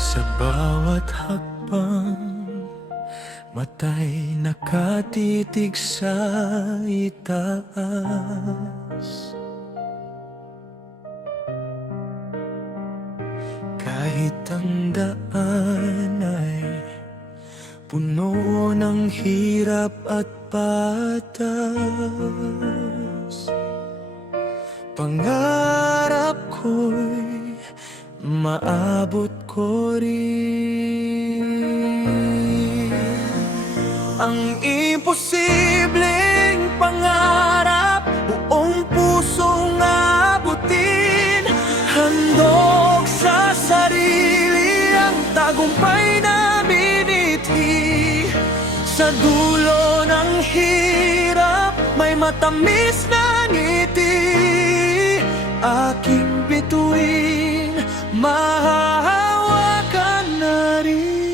Sa bawat hakbang, mata'y nakatitig sa itaas. Kahit ang daan ay puno ng hirap at patas, pangarap ko'y maabot ko rin. Ang imposibleng pangarap, buong pusong abutin. Handog sa sarili ang tagumpay na biniti. Sa dulo ng hirap, may matamis na ngiti. Aking bituin, mahahawakan na rin.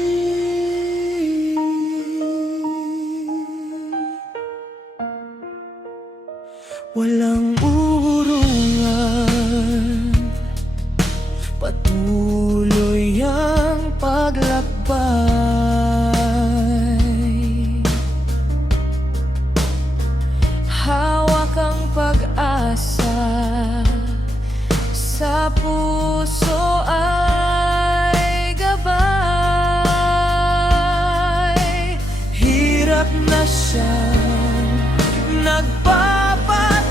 Walang urungan, patuloy ang paglakbay. Hawak ang pag-asa, sa puso ay gabay. Hirap na siyang nagpapatibay.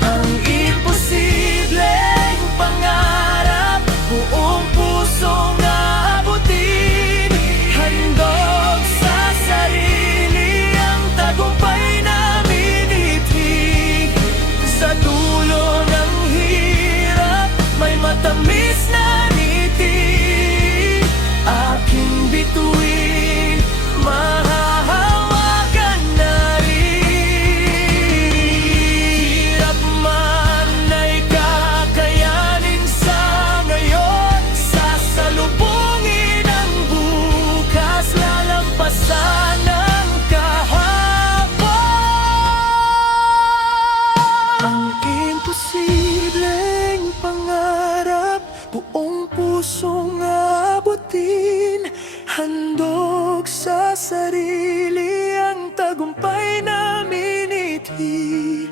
Ang imposibleng pangarap, buong pusong abutin. Handog sa sarili ang tagumpay na miniti. Sa dulo ng hirap, may matamis na ngiti. Aking bituin, mahahawakan na rin. Hirap man ay kakayanin sa ngayon. Sasalubungin ang bukas, lalampasan ang kahapon. Ang imposibleng pangarap, buong pusong abutin. Handog sa sarili ang tagumpay na miniti.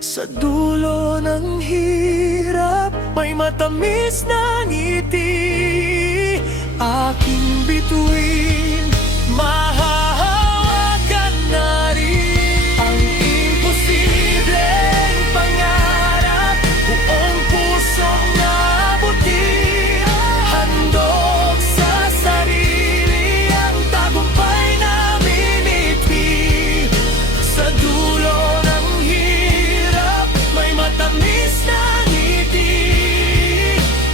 Sa dulo ng hirap, may matamis na ngiti. Aking bituin, mahahawakan na rin. Ang imposibleng pangarap, buong pusong abutin. Handog sa sarili ang tagumpay na miniti. Sa dulo ng hirap, may matamis na ngiti.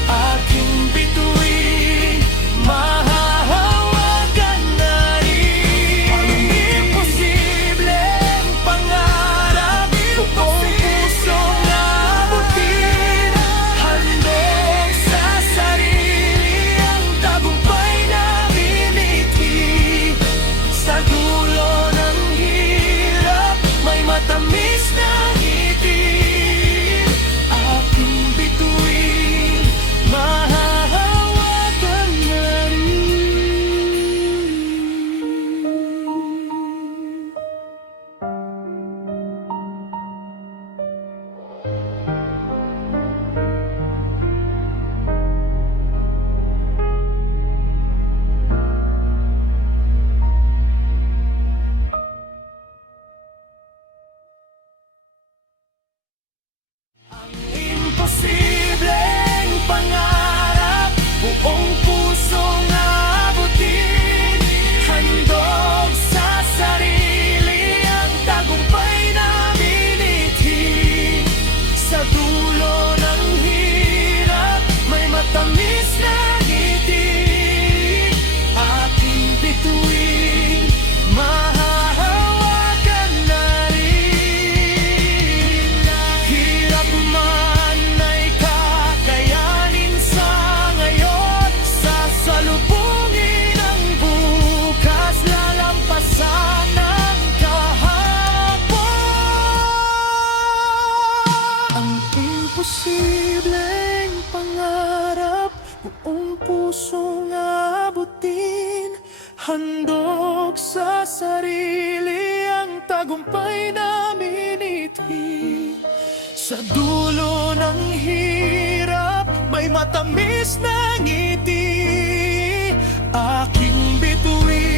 Aking bituin, mahahawakan na rin. Ang imposibleng pangarap, buong pusong abutin. Handog sa sarili ang tagumpay na miniti. Sa dulo ng hirap, may matamis na ngiti. Aking bituin, mahahawakan na rin. Imposibleng pangarap, buong pusong abutin. Handog sa sarili ang tagumpay na miniti. Sa dulo ng hirap, may matamis na ngiti. Aking bituin, mahahawakan na rin. Hirap man ay kakayanin sa ngayon. Sasalubungin ang bukas, lalampasan ang kahapon. Ang imposible Buong pusong abutin, handog sa sarili ang tagumpay namin iti. Sa dulo ng hirap, may matamis na ngiti. Aking bituin